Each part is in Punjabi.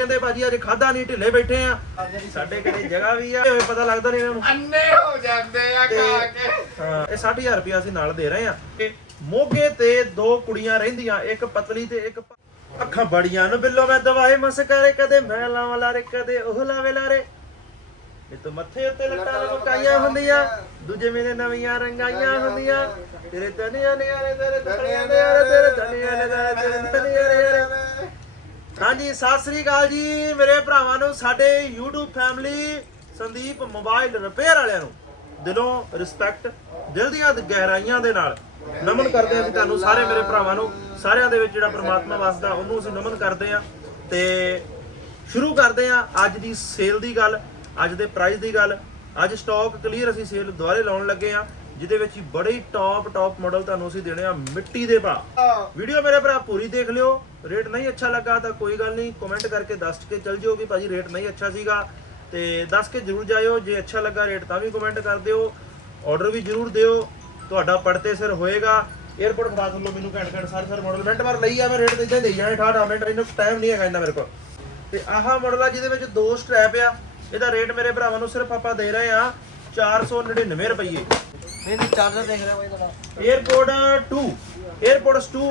ਕਹਿੰਦੇ ਭਾਜੀ ਅੱਜ ਖਾਦਾ ਨਹੀਂ ਢਿੱਲੇ ਬੈਠੇ ਆ। ਸਾਡੇ ਘਰੇ ਜਗ੍ਹਾ ਵੀ ਆ ਹੋਏ ਪਤਾ ਲੱਗਦਾ ਨਹੀਂ ਇਹਨਾਂ ਨੂੰ। ਅੰਨੇ ਹੋ ਜਾਂਦੇ ਆ ਖਾ ਕੇ। ਹਾਂ ਇਹ 60000 ਰੁਪਇਆ ਅਸੀਂ ਨਾਲ ਦੇ ਰਹੇ ਆ। ਤੇ ਮੋਗੇ ਤੇ ਦੋ ਕੁੜੀਆਂ ਰਹਿੰਦੀਆਂ ਇੱਕ ਪਤਲੀ ਤੇ ਇੱਕ ਪ- ਅੱਖਾਂ ਬੜੀਆਂ ਨੂੰ ਬਿੱਲੋ ਮੈਂ ਦਵਾਏ ਮਸਕਾਰੇ ਕਦੇ ਮੈਂ ਲਾਵਾਂ ਲਾਰੇ ਕਦੇ ਉਹ ਲਾਵੇ ਲਾਰੇ। ਇਹ ਤਾਂ ਮੱਥੇ ਉੱਤੇ ਲੱਟਾਂ ਲਮਕਾਈਆਂ ਹੁੰਦੀਆਂ ਦੂਜੇ ਮੇਰੇ ਨਵੀਆਂ ਰੰਗਾਈਆਂ ਹੁੰਦੀਆਂ। ਤੇਰੇ ਤਨੀਆਂ ਨੇ ਯਾਰੇ ਤੇਰੇ ਤਨੀਆਂ ਨੇ ਯਾਰੇ ਤੇਰੇ ਤਨੀਆਂ ਨੇ ਯਾਰੇ ਤੇਰੇ ਤਨੀਆਂ ਨੇ ਯਾਰੇ ਹਾਂਜੀ ਸਤਿ ਸ੍ਰੀ ਅਕਾਲ ਜੀ। ਮੇਰੇ ਭਰਾਵਾਂ ਨੂੰ ਸਾਡੇ YouTube family Sandeep mobile repair ਵਾਲਿਆਂ ਨੂੰ ਦਿਲੋਂ ਰਿਸਪੈਕਟ ਦਿਲ ਦੀਆਂ ਗਹਿਰਾਈਆਂ ਦੇ ਨਾਲ ਨਮਨ ਕਰਦੇ ਹਾਂ ਅਸੀਂ ਤੁਹਾਨੂੰ ਸਾਰੇ ਮੇਰੇ ਭਰਾਵਾਂ ਨੂੰ ਸਾਰਿਆਂ ਦੇ ਵਿੱਚ ਜਿਹੜਾ ਪ੍ਰਮਾਤਮਾ ਵਸਦਾ ਉਹਨੂੰ ਅਸੀਂ ਨਮਨ ਕਰਦੇ ਹਾਂ। ਤੇ ਸ਼ੁਰੂ ਕਰਦੇ ਹਾਂ ਅੱਜ ਦੀ ਸੇਲ ਦੀ ਗੱਲ ਅੱਜ ਦੇ ਪ੍ਰਾਈਸ ਦੀ ਗੱਲ। ਅੱਜ ਸਟਾਕ ਕਲੀਅਰ ਅਸੀਂ ਸੇਲ ਦੁਬਾਰੇ ਲਾਉਣ ਲੱਗੇ ਆ ਜਿਹਦੇ ਵਿੱਚ ਹੀ ਬੜੇ ਹੀ ਟੌਪ ਟੌਪ ਮਾਡਲ ਤੁਹਾਨੂੰ ਅਸੀਂ ਦੇਣੇ ਆ ਮਿੱਟੀ ਦੇ ਭਾਅ। ਵੀਡੀਓ ਮੇਰੇ ਭਰਾ ਪੂਰੀ ਦੇਖ ਲਿਓ। ਰੇਟ ਨਹੀਂ ਅੱਛਾ ਲੱਗਾ ਤਾਂ ਕੋਈ ਗੱਲ ਨਹੀਂ ਕਮੈਂਟ ਕਰਕੇ ਦੱਸ ਕੇ ਚਲ ਜਿਓ ਕਿ ਭਾਜੀ ਰੇਟ ਨਹੀਂ ਅੱਛਾ ਸੀਗਾ। ਤੇ ਦੱਸ ਕੇ ਜਰੂਰ ਜਾਇਓ ਜੇ ਅੱਛਾ ਲੱਗਾ ਰੇਟ ਤਾਂ ਵੀ ਕਮੈਂਟ ਕਰ ਦਿਓ। ਆਰਡਰ ਵੀ ਜਰੂਰ ਦਿਓ। ਤੁਹਾਡਾ ਪੜਤੇ ਸਿਰ ਹੋਏਗਾ। 에어ਪੋਰਟ ਫੜਾ ਥੱਲੋ ਮੈਨੂੰ ਘੰਟ ਘੰਟ ਸਾਰੇ ਸਾਰੇ ਮਾਡਲ ਮਿੰਟ ਵਾਰ ਲਈ ਆ ਮੈਂ ਰੇਟ ਤੇ ਇਦਾਂ ਦੇਈ ਜਾਣੇ ਠਾਠਾ ਮਿੰਟ ਇਹਨੂੰ ਟਾਈਮ ਨਹੀਂ ਹੈਗਾ ਇੰਨਾ ਮੇਰੇ ਕੋਲ। ਤੇ ਆਹ ਮਾਡਲ ਆ ਜਿਹਦੇ ਵਿੱਚ ਦੋ ਸਟ੍ਰੈਪ ਆ। ਇਹਦਾ ਰੇਟ ਮੇਰੇ ਭਰਾਵਾਂ ਨੂੰ ਸਿਰਫ ਆਪਾਂ ਦੇ ਰਹੇ ਆ 499 ਰੁਪਏ ਇਹ ਚਾਰਜਰ ਦੇਖ ਰਿਹਾ ਬਾਈ ਤੁਹਾਡਾ। 에어ਪੋਰਟ 2 에어ਪੋਰਟਸ 2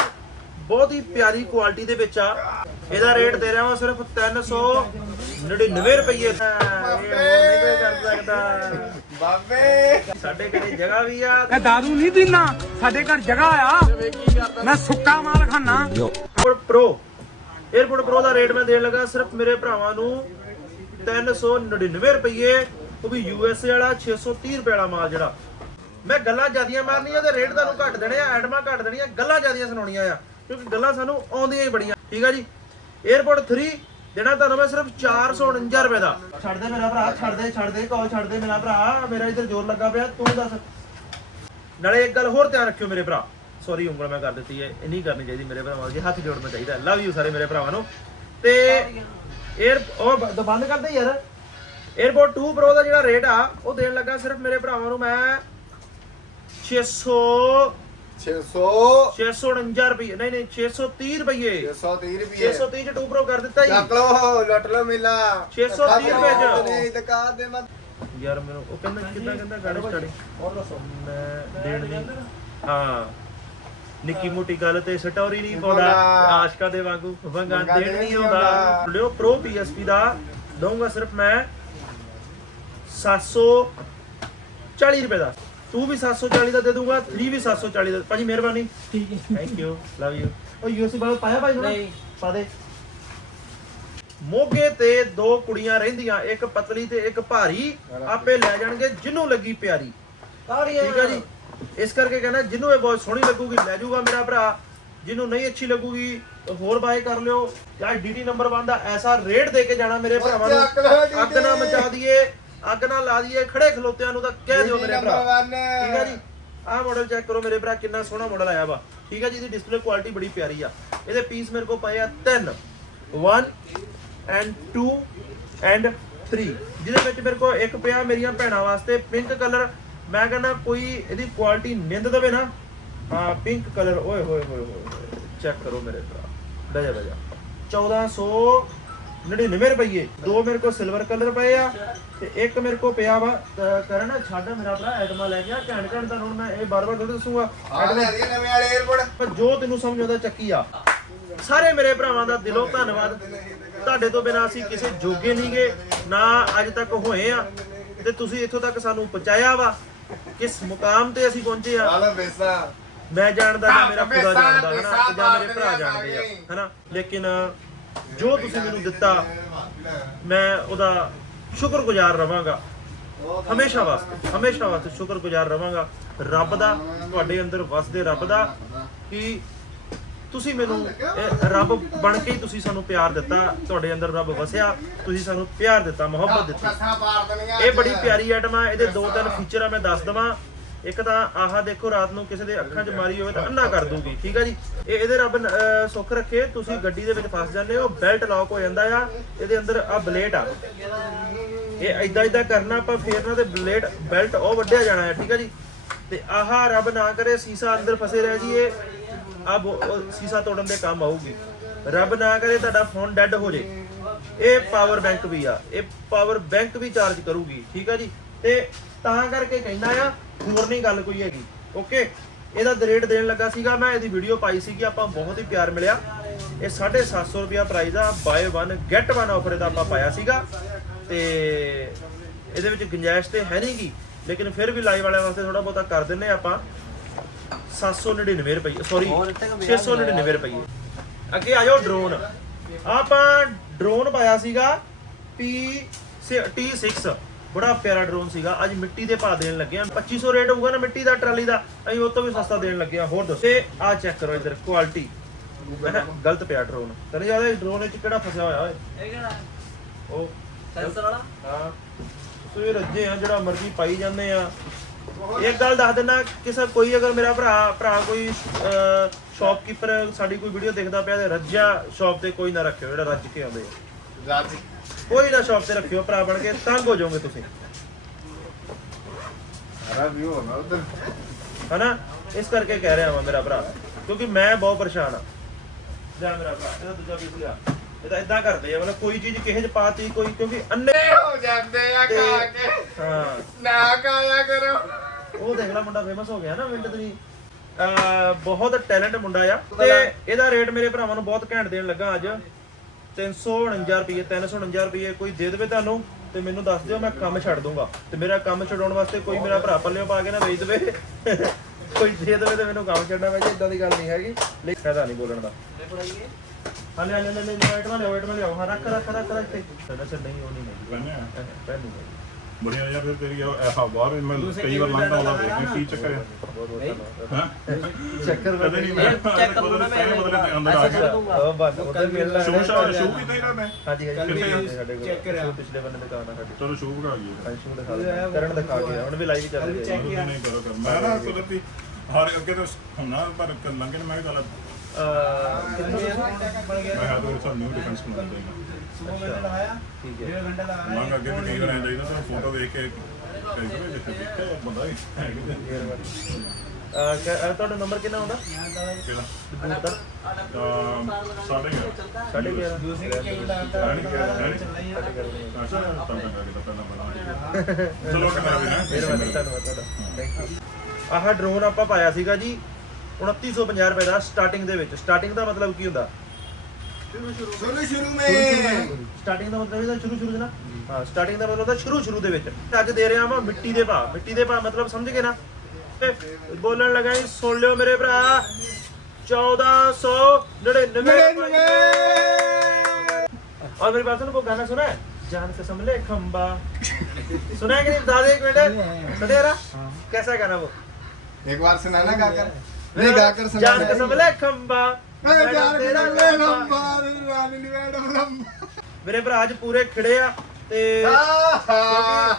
ਬਹੁਤ ਹੀ ਪਿਆਰੀ ਕੁਆਲਿਟੀ ਦੇ ਵਿੱਚ ਆ। ਇਹਦਾ ਰੇਟ ਦੇ ਰਿਹਾ ਮੈਂ ਸਿਰਫ 399 ਰੁਪਏ ਦਾ ਇਹ ਨਹੀਂ ਕਰ ਸਕਦਾ। ਬਾਬੇ। ਸਾਡੇ ਘਰੇ ਜਗ੍ਹਾ ਵੀ ਆ। ਮੈਂ दारू ਨਹੀਂ ਪੀਣਾ ਸਾਡੇ ਘਰ ਜਗ੍ਹਾ ਆ। ਮੈਂ ਸੁੱਕਾ ਮਾਲ ਖਾਣਾ 에어ਪੋਰਟ ਪ੍ਰੋ 에어ਪੋਰਟ ਪ੍ਰੋ ਦਾ ਰੇਟ ਮੈਂ ਦੇਣ ਲੱਗਾ ਸਿਰਫ ਮੇਰੇ ਭਰਾਵਾਂ ਨੂੰ 399 ਰੁਪਏ ਉਹ ਵੀ ਯੂ ਯੂਐਸਏ ਵਾਲਾ 630 ਰੁਪਏ ਵਾਲਾ ਮਾਲ ਜਿਹੜਾ। ਮੈਂ ਗੱਲਾਂ ਜਿਆਦੀਆਂ ਮਾਰਨੀਆਂ ਤੇ ਰੇਟ ਤੁਹਾਨੂੰ ਘੱਟ ਦੇਣੇ ਆ ਐਡਮਾਂ ਘੱਟ ਦੇਣੀਆਂ ਗੱਲਾਂ ਜਿਆਦੀਆਂ ਸੁਣਾਉਣੀਆਂ ਆ। ਕਿਉਂਕਿ ਗੱਲਾਂ ਸਾਨੂੰ ਆਉਂਦੀਆਂ ਹੀ ਬੜੀਆਂ। ਠੀਕ ਆ ਜੀ? 에어ਪੋਰਟ 3 ਦੇਣਾ ਤੁਹਾਨੂੰ ਮੈਂ ਸਿਰਫ 449 ਰੁਪਏ ਦਾ। ਛੱਡ ਦੇ ਮੇਰਾ ਭਰਾ ਛੱਡ ਦੇ ਛੱਡ ਦੇ ਕਾਲ ਛੱਡ ਦੇ ਮੇਰਾ ਭਰਾ। ਮੇਰਾ ਇਧਰ ਜ਼ੋਰ ਲੱਗਾ ਪਿਆ ਤੂੰ ਦੱਸ। ਨਾਲੇ ਇੱਕ ਗੱਲ ਹੋਰ ਧਿਆਨ ਰੱਖਿਓ ਮੇਰੇ ਭਰਾ। ਸੌਰੀ ਉਂਗਲ ਮੈਂ ਕਰ ਦਿੱਤੀ ਹੈ। ਇਹ ਨਹੀਂ ਕਰਨੀ ਚਾਹੀਦੀ ਮੇਰੇ ਭਰਾਵਾਂ ਦੀ ਹੱਥ ਜੋੜਨਾ ਚਾਹੀਦਾ। ਲਵ ਯੂ ਸਾਰੇ ਮੇਰੇ ਭਰਾਵਾਂ ਨੂੰ। ਤੇ 에ਅਰ ਉਹ ਬੰਦ ਕਰ ਦੇ ਯਾਰ। 에ਅਰਪੋਰਟ 2 ਪ੍ਰੋ ਦਾ ਜਿਹੜਾ ਰੇਟ ਆ ਉਹ ਦੇਣ ਲੱਗਾ ਸਿਰਫ ਮੇਰੇ ਭਰਾਵਾਂ ਨੂੰ ਮੈਂ 600 600 649 ਰੁਪਏ ਨਹੀਂ ਨਹੀਂ 630 ਰੁਪਏ 630 ਰੁਪਏ 630 ਚ 2 Pro ਕਰ ਦਿੱਤਾ ਜੀ। ਚੱਕ ਲਓ ਲੁੱਟ ਲਓ ਮੇਲਾ। 630 ਰੁਪਏ ਚ। ਨਹੀਂ ਦੁਕਾਨ ਦੇ ਮਤ ਯਾਰ ਮੈਨੂੰ ਉਹ ਕਹਿੰਦਾ ਕਿੱਦਾਂ ਕਹਿੰਦਾ ਗਾੜੀ ਸਟੱਡੀ ਹੋਰ ਦੱਸੋ। ਮੈਂ ਦੇਣ ਨਹੀਂ ਹਾਂ। ਨਿੱਕੀ ਮੋਟੀ ਗੱਲ ਤੇ ਸਟੋਰੀ ਨਹੀਂ ਪਾਉਂਦਾ। ਆਸ਼ਕਾ ਦੇ ਵਾਂਗੂ ਵੰਗਾ ਦੇਣ ਨਹੀਂ ਨਹੀਂ ਆਉਂਦਾ। ਆਉਂਦਾ। ਲਿਓ ਪ੍ਰੋ PSP ਦਾ ਦਊਂਗਾ ਸਿਰਫ ਮੈਂ 740 ਰੁਪਏ ਦਾ। ਤੂੰ ਵੀ 740 ਦਾ ਦੇ ਦੂੰਗਾ 3 ਵੀ 740 ਦਾ। ਭਾਜੀ ਮਿਹਰਬਾਨੀ। ਠੀਕ ਹੈ। ਥੈਂਕ ਯੂ ਲਵ ਯੂ ਉਹ ਯੂਸੀ ਬਾਲ ਪਾਇਆ ਭਾਈ ਨੂੰ ਨਹੀਂ। ਪਾ ਦੇ। ਮੋਗੇ ਤੇ ਦੋ ਕੁੜੀਆਂ ਰਹਿੰਦੀਆਂ ਇੱਕ ਪਤਲੀ ਤੇ ਇੱਕ ਭਾਰੀ ਆਪੇ ਲੈ ਜਾਣਗੇ ਜਿਹਨੂੰ ਲੱਗੀ ਪਿਆਰੀ। ਤਾੜੀਆਂ ਠੀਕ ਆ ਜੀ? ਇਸ ਕਰਕੇ ਕਹਿੰਦਾ ਜਿਹਨੂੰ ਇਹ ਬਹੁਤ ਸੋਹਣੀ ਲੱਗੂਗੀ ਲੈ ਜਾਊਗਾ ਮੇਰਾ ਭਰਾ। ਜਿਹਨੂੰ ਨਹੀਂ ਅੱਛੀ ਲੱਗੂਗੀ ਤਾਂ ਹੋਰ ਬਾਏ ਕਰ ਲਿਓ। ਯਾਰ ਡੀਟੀ ਨੰਬਰ 1 ਦਾ ਐਸਾ ਰੇਟ ਦੇ ਕੇ ਜਾਣਾ ਮੇਰੇ ਭਰਾਵਾਂ ਨੂੰ। ਅੱਗ ਨਾ ਮਚਾ ਦਈਏ। ਅੱਗ ਨਾਲ ਲਾ ਦਈਏ ਖੜੇ ਖਲੋਤਿਆਂ ਨੂੰ ਤਾਂ ਕਹਿ ਦਿਓ ਮੇਰੇ ਭਰਾ। ਠੀਕ ਹੈ ਜੀ? ਆਹ ਮਾਡਲ ਚੈੱਕ ਕਰੋ ਮੇਰੇ ਭਰਾ ਕਿੰਨਾ ਸੋਹਣਾ ਮਾਡਲ ਆਇਆ ਵਾ। ਠੀਕ ਹੈ ਜੀ ਇਹਦੀ ਡਿਸਪਲੇ ਕੁਆਲਿਟੀ ਬੜੀ ਪਿਆਰੀ ਆ। ਇਹਦੇ ਪੀਸ ਮੇਰੇ ਕੋਲ ਪਏ ਆ 3 ਜਿਹਦੇ ਵਿੱਚ ਮੇਰੇ ਕੋਲ ਇੱਕ ਪਿਆ ਮੇਰੀਆਂ ਭੈਣਾਂ ਵਾਸਤੇ ਪਿੰਕ ਕਲਰ ਮੈਂ ਕਹਿੰਦਾ ਕੋਈ ਇਹਦੀ ਕੁਆਲਿਟੀ ਨਿੰਦ ਦਵੇ ਨਾ ਹਾਂ ਪਿੰਕ ਕਲਰ ਓਏ ਹੋਏ ਹੋਏ ਹੋਏ ਚੈੱਕ ਕਰੋ ਮੇਰੇ ਭਰਾ। ਲੈ ਜਾ ਲੈ ਜਾ। 99 ਰੁਪਏ ਦੋ ਮੇਰੇ ਕੋਲ ਸਿਲਵਰ ਕਲਰ ਪਏ ਆ ਤੇ ਇੱਕ ਮੇਰੇ ਕੋਲ ਪਿਆ ਵਾ ਕਰਨ ਛੱਡ ਮੇਰਾ ਭਰਾ ਐਟਮਾ ਲੈ ਗਿਆ ਘੈਂਟ ਘੈਂਟ ਦਾ ਹੁਣ ਮੈਂ ਇਹ ਬਾਰ-ਬਾਰ ਥੋੜਾ ਦੱਸੂਗਾ। ਆ ਲੈ ਆਦੀ ਨਵੇਂ ਵਾਲੇ 에어ਪੋਰਟ ਪਰ ਜੋ ਤੈਨੂੰ ਸਮਝ ਆਉਂਦਾ ਚੱਕੀ ਆ। ਸਾਰੇ ਮੇਰੇ ਭਰਾਵਾਂ ਦਾ ਦਿਲੋਂ ਧੰਨਵਾਦ। ਤੁਹਾਡੇ ਤੋਂ ਬਿਨਾਂ ਅਸੀਂ ਕਿਸੇ ਜੋਗੇ ਨਹੀਂਗੇ ਨਾ ਅੱਜ ਤੱਕ ਹੋਏ ਆ। ਤੇ ਤੁਸੀਂ ਇੱਥੋਂ ਤੱਕ ਸਾਨੂੰ ਪਹੁੰਚਾਇਆ ਵਾ। ਕਿਸ ਮੁਕਾਮ ਤੇ ਅਸੀਂ ਪਹੁੰਚੇ ਆ। ਮੈਂ ਜਾਣਦਾ ਨਾ ਮੇਰਾ ਖੁਦਾ ਜਾਣਦਾ ਹਨਾ? ਜਾਂ ਮੇਰੇ ਭਰਾ ਜਾਣਦੇ ਆ ਹਨਾ? ਲੇਕਿਨ ਜੋ ਤੁਸੀਂ ਮੈਨੂੰ ਦਿੱਤਾ, ਮੈਂ ਉਹਦਾ ਸ਼ੁਕਰਗੁਜ਼ਾਰ ਰਵਾਂਗਾ। ਹਮੇਸ਼ਾ ਵਾਸਤੇ ਹਮੇਸ਼ਾ ਵਾਸਤੇ ਸ਼ੁਕਰਗੁਜ਼ਾਰ ਰਵਾਂਗਾ। ਰੱਬ ਦਾ, ਤੁਹਾਡੇ ਅੰਦਰ ਵਸਦੇ ਰੱਬ ਦਾ ਕਿ ਤੁਸੀਂ ਮੈਨੂੰ ਇਹ ਰੱਬ ਬਣ ਕੇ ਹੀ ਤੁਸੀਂ ਸਾਨੂੰ ਪਿਆਰ ਦਿੱਤਾ, ਤੁਹਾਡੇ ਅੰਦਰ ਰੱਬ ਵਸਿਆ, ਤੁਸੀਂ ਸਾਨੂੰ ਪਿਆਰ ਦਿੱਤਾ, ਮੁਹੱਬਤ ਦਿੱਤੀ। ਇਹ ਬੜੀ ਪਿਆਰੀ ਆਈਟਮ ਆ, ਇਹਦੇ ਦੋ ਤਿੰਨ ਫੀਚਰ ਆ, ਮੈਂ ਦੱਸ ਦਵਾਂ। ਇੱਕ ਤਾਂ ਆਹ ਦੇਖੋ ਰਾਤ ਨੂੰ ਕਿਸੇ ਦੇ ਅੱਖਾਂ 'ਚ ਮਾਰੀ ਹੋਵੇ ਤਾਂ ਅੰਨਾ ਕਰ ਦੂਗੀ, ਠੀਕ ਆ ਜੀ? ਇਹ ਇਹਦੇ ਰੱਬ ਨ- ਅਹ ਸੁੱਖ ਰੱਖੇ, ਤੁਸੀਂ ਗੱਡੀ ਦੇ ਵਿੱਚ ਫਸ ਜਾਂਦੇ ਹੋ, ਬੈਲਟ ਲੌਕ ਹੋ ਜਾਂਦਾ ਆ, ਇਹਦੇ ਅੰਦਰ ਆ ਬਲੇਡ ਆ। ਇਹ ਐਦਾਂ ਐਦਾਂ ਕਰਨਾ, ਆਪਾਂ ਫੇਰਨਾ ਤੇ ਬਲੇਡ, ਬੈਲਟ ਉਹ ਵੱਢਿਆ ਜਾਣਾ ਹੈ ਠੀਕ ਆ ਜੀ? ਤੇ ਆਹ ਰੱਬ ਨਾ ਕਰੇ, ਸੀਸਾ ਅੰਦਰ ਫਸੇ ਰਹਿ ਜੀਏ ਆ ਸੀਸਾ ਤੋੜਨ ਦੇ ਕੰਮ ਆਊਗੀ। ਰੱਬ ਨਾ ਕਰੇ ਤੁਹਾਡਾ ਫੋਨ ਡੈੱਡ ਹੋ ਜੇ। ਇਹ ਪਾਵਰ ਬੈਂਕ ਵੀ ਆ, ਇਹ ਪਾਵਰ ਬੈਂਕ ਵੀ ਚਾਰਜ ਕਰੂਗੀ, ਠੀਕ ਆ ਜੀ? ਤੇ ਤਾਂ ਕਰਕੇ ਕਹਿੰਦਾ ਆ ਹੋਰ ਨਹੀਂ ਗੱਲ ਕੋਈ ਹੈਗੀ। ਓਕੇ ਇਹਦਾ ਰੇਟ ਦੇਣ ਲੱਗਾ ਸੀਗਾ। ਮੈਂ ਇਹਦੀ ਵੀਡੀਓ ਪਾਈ ਸੀਗੀ। ਆਪਾਂ ਬਹੁਤ ਹੀ ਪਿਆਰ ਮਿਲਿਆ। ਇਹ 750 ਰੁਪਿਆ ਪ੍ਰਾਈਸ ਆ। ਬਾਏ 1 ਗੈਟ 1 ਆਫਰ ਇਹਦਾ ਆਪਾਂ ਪਾਇਆ ਸੀਗਾ। ਤੇ ਇਹਦੇ ਵਿੱਚ ਗੁੰਜਾਇਸ਼ ਤੇ ਹੈ ਨਹੀਂਗੀ ਲੇਕਿਨ ਫਿਰ ਵੀ ਲਾਈਵ ਵਾਲਿਆਂ ਵਾਸਤੇ ਥੋੜਾ ਬਹੁਤਾ ਕਰ ਦਿੰਨੇ ਆਪਾਂ। 799 ਰੁਪਏ ਸੌਰੀ ਹੋਰ ਇੱਥੇ ਕਿ ਮੇਰਾ 699 ਰੁਪਏ। ਅੱਗੇ ਆ ਜਾਓ ਡਰੋਨ ਆਪਾਂ ਡਰੋਨ ਪਾਇਆ ਸੀਗਾ P T6 ਬੜਾ ਪਿਆਰਾ ਡਰੋਨ ਸੀਗਾ। ਅੱਜ ਮਿੱਟੀ ਦੇ ਭਾਅ ਦੇਣ ਲੱਗੇ ਆ। 2500 ਰੇਟ ਹੋਊਗਾ ਨਾ ਮਿੱਟੀ ਦਾ ਟਰਾਲੀ ਦਾ। ਅਸੀਂ ਉਹ ਤੋਂ ਵੀ ਸਸਤਾ ਦੇਣ ਲੱਗੇ ਆ। ਹੋਰ ਦੱਸੋ। ਤੇ ਆ ਚੈੱਕ ਕਰੋ ਇਧਰ ਕੁਆਲਿਟੀ ਗਲਤ ਪਿਆ ਡਰੋਨ ਤੈਨੂੰ ਯਾਦ ਹੈ ਡਰੋਨ ਵਿੱਚ ਕਿਹੜਾ ਫਸਿਆ ਹੋਇਆ ਓਏ? ਇਹ ਕਿਹੜਾ? ਉਹ ਸੈਂਸਰ ਵਾਲਾ? ਹਾਂ। ਤੁਸੀਂ ਰੱਜੇ ਆ ਜਿਹੜਾ ਮਰਜ਼ੀ ਪਾਈ ਜਾਂਦੇ ਆ। ਇੱਕ ਗੱਲ ਦੱਸ ਦਿੰਦਾ ਕਿਸੇ ਕੋਈ ਅਗਰ ਮੇਰਾ ਭਰਾ ਭਰਾ ਕੋਈ ਸ਼ਾਪਕੀਪਰ ਸਾਡੀ ਕੋਈ ਵੀਡੀਓ ਦੇਖਦਾ ਪਿਆ ਤੇ ਰੱਜਿਆ ਸ਼ਾਪ ਤੇ ਕੋਈ ਨਾ ਰੱਖਿਓ ਜਿਹੜਾ ਰੱਜ ਕੇ ਆਉਂਦੇ ਆ। ਰਾਜੀ ਕੋਈ ਨਾ ਸ਼ਾਪ ਤੇ ਰੱਖਿਓ ਭਰਾ ਬਣ ਕੇ ਤੰਗ ਹੋ ਜਾਓਗੇ ਤੁਸੀਂ। ਸਾਰਾ ਵਿਊ ਹੋਣਾ ਉਧਰ। ਹਨਾ? ਇਸ ਕਰਕੇ ਕਹਿ ਰਿਹਾ ਵਾਂ ਮੇਰਾ ਭਰਾ ਕਿਉਂਕਿ ਮੈਂ ਬਹੁਤ ਪਰੇਸ਼ਾਨ ਆ। ਜਾ ਮੇਰਾ ਭਰਾ ਇਹਦਾ ਦੂਜਾ ਪੀਸ ਲਿਆ ਇਹ ਤਾਂ ਇਦਾਂ ਕਰਦੇ ਆ ਮਤਲਬ ਕੋਈ ਚੀਜ਼ ਕਿਸੇ ਚ ਪਾਤੀ ਕੋਈ ਕਿਉਂਕਿ ਅੰਨੇ ਹੋ ਜਾਂਦੇ ਆ ਖਾ ਕੇ। ਹਾਂ। ਨਾ ਖਾਇਆ ਕਰੋ। ਉਹ ਦੇਖ ਲੈ ਮੁੰਡਾ ਫੇਮਸ ਹੋ ਗਿਆ ਨਾ ਮਿੰਟ ਅਹ ਬਹੁਤ ਟੈਲੈਂਟ ਮੁੰਡਾ ਆ। ਤੇ ਇਹਦਾ ਰੇਟ ਮੇਰੇ ਭਰਾਵਾਂ ਨੂੰ ਬਹੁਤ ਘੈਂਟ ਦੇਣ ਲੱਗਾ ਅੱਜ। 349 ਰੁਪਏ 349 ਰੁਪਏ ਕੋਈ ਦੇ ਦੇਵੇ ਤੁਹਾਨੂੰ ਤੇ ਮੈਨੂੰ ਦੱਸ ਦਿਓ ਮੈਂ ਕੰਮ ਛੱਡ ਦੂੰਗਾ ਤੇ ਮੇਰਾ ਕੰਮ ਛਡਾਉਣ ਵਾਸਤੇ ਕੋਈ ਮੇਰਾ ਭਰਾ ਪੱਲਿਓ ਪਾ ਕੇ ਨਾ ਵੇਚ ਦੇਵੇ ਕੋਈ ਦੇ ਦੇਵੇ ਤੇ ਮੈਨੂੰ ਕੰਮ ਛੱਡਣਾ ਵੈਸੇ ਜੇ ਇਦਾਂ ਦੀ ਗੱਲ ਨਹੀਂ ਹੈਗੀ ਲੇਕਿਨ ਫਾਇਦਾ ਨਹੀਂ ਬੋਲਣ ਦਾ ਹਲੇ ਹਲੇ ਹਲੇ ਵਾਈਟ ਵਾਲੇ ਵਾਈਟ ਵਾਲੇ ਆਓ ਰੱਖ ਰੱਖ ਰੱਖ ਰੱਖ ਤੇ ਸਰ ਨਹੀਂ ਉਹ ਨਹੀਂ ਨਹੀਂ ਬੰਨਿਆ ਪਹਿਲੂ ਬੜੀਆ ਯਾਰ ਫਿਰ ਤੇਰੀ ਇਹ ਬਾਹਰ ਮੈਂ ਕਈ ਵਾਰ ਲੰਘਦਾ ਹੁੰਦਾ ਦੇਖ ਕੀ ਚੱਕਰ ਹੈ? ਚੱਕਰ ਕਦੇ ਨਹੀਂ ਮੈਂ ਚੈੱਕ ਕਰੂੰਗਾ ਮੈਂ ਬਦਲੇ ਅੰਦਰ ਆ ਗਿਆ। ਉਹ ਬਸ ਉਹਦੇ ਮਿਲ ਲੈਣਾ ਸ਼ੂ ਸ਼ਾ ਸ਼ੂ ਵੀ ਤੇਰਾ ਮੈਂ ਹਾਂਜੀ ਹਾਂਜੀ ਚੈੱਕ ਕਰਿਆ ਪਿਛਲੇ ਬੰਦੇ ਦੁਕਾਨ ਆ ਸਾਡੀ ਚਲੋ ਸ਼ੂ ਭਗਾ ਗਈ ਹਾਂਜੀ ਸ਼ੂ ਦਿਖਾ ਦਿਓ ਕਰਨ ਦਿਖਾ ਕੇ ਹੁਣ ਵੀ ਲਾਈਵ ਚੱਲ ਰਿਹਾ ਨਹੀਂ ਕਰੋ ਕਰ ਮੈਂ ਨਾ ਕੁਦਰਤੀ ਹਰ ਅੱਗੇ ਤੋਂ ਹੁਣਾ ਪਰ ਲੰਘੇ ਨੇ ਮੈਂ ਗੱਲ ਮੈਂ ਹਾਂ ਤੋਂ ਸਾਨੂੰ ਨਿਊ ਡਿਫੈਂਸ ਬਣਾਉਂਦਾ ਹਾਂ ਠੀਕ ਹੈ ਮੰਗ ਅੱਗੇ ਵੀ ਕਈ ਵਾਰ ਐਂ ਜਾਈਦਾ ਤਾਂ ਫੋਟੋ ਦੇਖ ਕੇ ਕਈ ਵਾਰ ਦੇਖ ਦੇਖਿਆ ਬੰਦਾ ਹੀ ਹੈ ਕਿਤੇ ਅਹ ਕ- ਅਹ ਤੁਹਾਡਾ ਨੰਬਰ ਕਿੰਨਾ ਹੁੰਦਾ? ਕਿਹੜਾ? ਬੂਟ ਦਾ ਤਾਂ ਸਾਡੇ ਗਿਆ ਸਾਢੇ 11 ਰਾਣੀ ਗਿਆ ਰਾਣੀ ਅੱਛਾ ਤਾਂ ਤਾਂ ਕਰਕੇ ਤਾਂ ਪਹਿਲਾਂ ਬਣਾ ਚਲੋ ਕਿ ਮੇਰਾ ਵੀ ਨਾ ਮਿਹਰਬਾਨੀ ਧੰਨਵਾਦ ਤੁਹਾਡਾ। ਥੈਂਕ ਯੂ ਆਹ ਡਰੋਨ ਆਪਾਂ ਪਾਇਆ ਸੀਗਾ ਜੀ। 2950 ਰੁਪਏ ਦਾ ਸਟਾਰਟਿੰਗ ਦੇ ਵਿੱਚ ਸਟਾਰਟਿੰਗ ਦਾ ਮਤਲਬ ਕੀ ਹੁੰਦਾ ਸ਼ੁਰੂ ਸ਼ੁਰੂ ਮੇਂ ਸਟਾਰਟਿੰਗ ਦਾ ਮਤਲਬ ਇਹਦਾ ਸ਼ੁਰੂ ਸ਼ੁਰੂ ਚ ਨਾ ਹਾਂ ਸਟਾਰਟਿੰਗ ਦਾ ਮਤਲਬ ਹੁੰਦਾ ਸ਼ੁਰੂ ਸ਼ੁਰੂ ਦੇ ਵਿੱਚ ਅੱਜ ਦੇ ਰਿਹਾ ਵਾਂ ਮਿੱਟੀ ਦੇ ਭਾਅ ਮਿੱਟੀ ਦੇ ਭਾਅ ਮਤਲਬ ਸਮਝ ਗਏ ਨਾ ਤੇ ਬੋਲਣ ਲੱਗਾ ਜੀ ਸੁਣ ਲਿਓ ਮੇਰੇ ਭਰਾ 1499 और मेरी बात सुनो वो गाना सुना है जान कसम ले खंबा सुना है कि नहीं बता दे एक मिनट सुने यारा कैसा है गाना वो एक बार सुनाना गाकर नहीं ਨਹੀਂ ਗਾ ਕਰ ਸੰਭਾ ਜਾਨ ਕਸਮ ਲੈ ਖੰਬਾ ਓਏ ਯਾਰ ਮੇਰਾ ਲੈ ਲੰਬਾ ਰਾਨ ਨਿਵੇੜ ਲੰਬਾ ਮੇਰੇ ਭਰਾ ਅੱਜ ਪੂਰੇ ਖਿੜੇ ਆ ਤੇ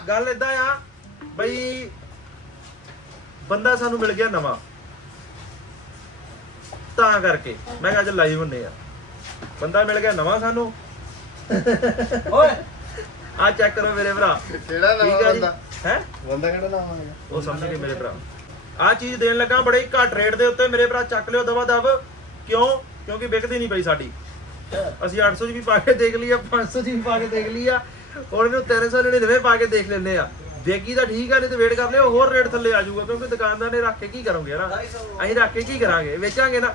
ਗੱਲ ਇਦਾਂ ਆ ਬਈ ਬੰਦਾ ਸਾਨੂੰ ਮਿਲ ਗਿਆ ਨਵਾਂ। ਤਾਂ ਕਰਕੇ ਮੈਂ ਅੱਜ ਲਾਈਵ ਹੁੰਨੇ ਆ। ਬੰਦਾ ਮਿਲ ਗਿਆ ਨਵਾਂ ਸਾਨੂੰ। ਓਏ। ਆ ਚੈੱਕ ਕਰੋ ਮੇਰੇ ਭਰਾ। ਕਿਹੜਾ ਨਵਾਂ ਬੰਦਾ? ਹੈ? ਬੰਦਾ ਕਿਹੜਾ ਨਾਮ ਆ ਉਹ ਸਮਝ ਗਏ ਮੇਰੇ ਭਰਾ। ਆ ਚੀਜ਼ ਦੇਣ ਲੱਗਾ ਬੜੇ ਘੱਟ ਰੇਟ ਦੇ ਉੱਤੇ। ਮੇਰੇ ਭਰਾ ਚੱਕ ਲਿਓ ਦਵਾ ਦਵ। ਕਿਉਂ? ਕਿਉਂਕਿ ਵਿਕਦੀ ਨਹੀਂ ਪਈ ਸਾਡੀ। ਅਸੀਂ 800 ਚ ਵੀ ਪਾ ਕੇ ਦੇਖ ਲਈ ਆ 500 ਚ ਵੀ ਪਾ ਕੇ ਦੇਖ ਲਈ ਆ। ਹੁਣ ਇਹਨੂੰ 399 ਪਾ ਕੇ ਦੇਖ ਲੈਂਦੇ ਆ। ਦੇਗੀ ਤਾਂ ਠੀਕ ਆ ਨਹੀਂ ਤੇ ਵੇਟ ਕਰ ਲਿਓ ਹੋਰ ਰੇਟ ਥੱਲੇ ਆ ਜਾਊਗਾ। ਕਿਉਂਕਿ ਦੁਕਾਨਦਾਰ ਨੇ ਰੱਖ ਕੇ ਕੀ ਕਰੋਗੇ ਨਾ ਅਸੀਂ ਰੱਖ ਕੇ ਕੀ ਕਰਾਂਗੇ? ਵੇਚਾਂਗੇ ਨਾ।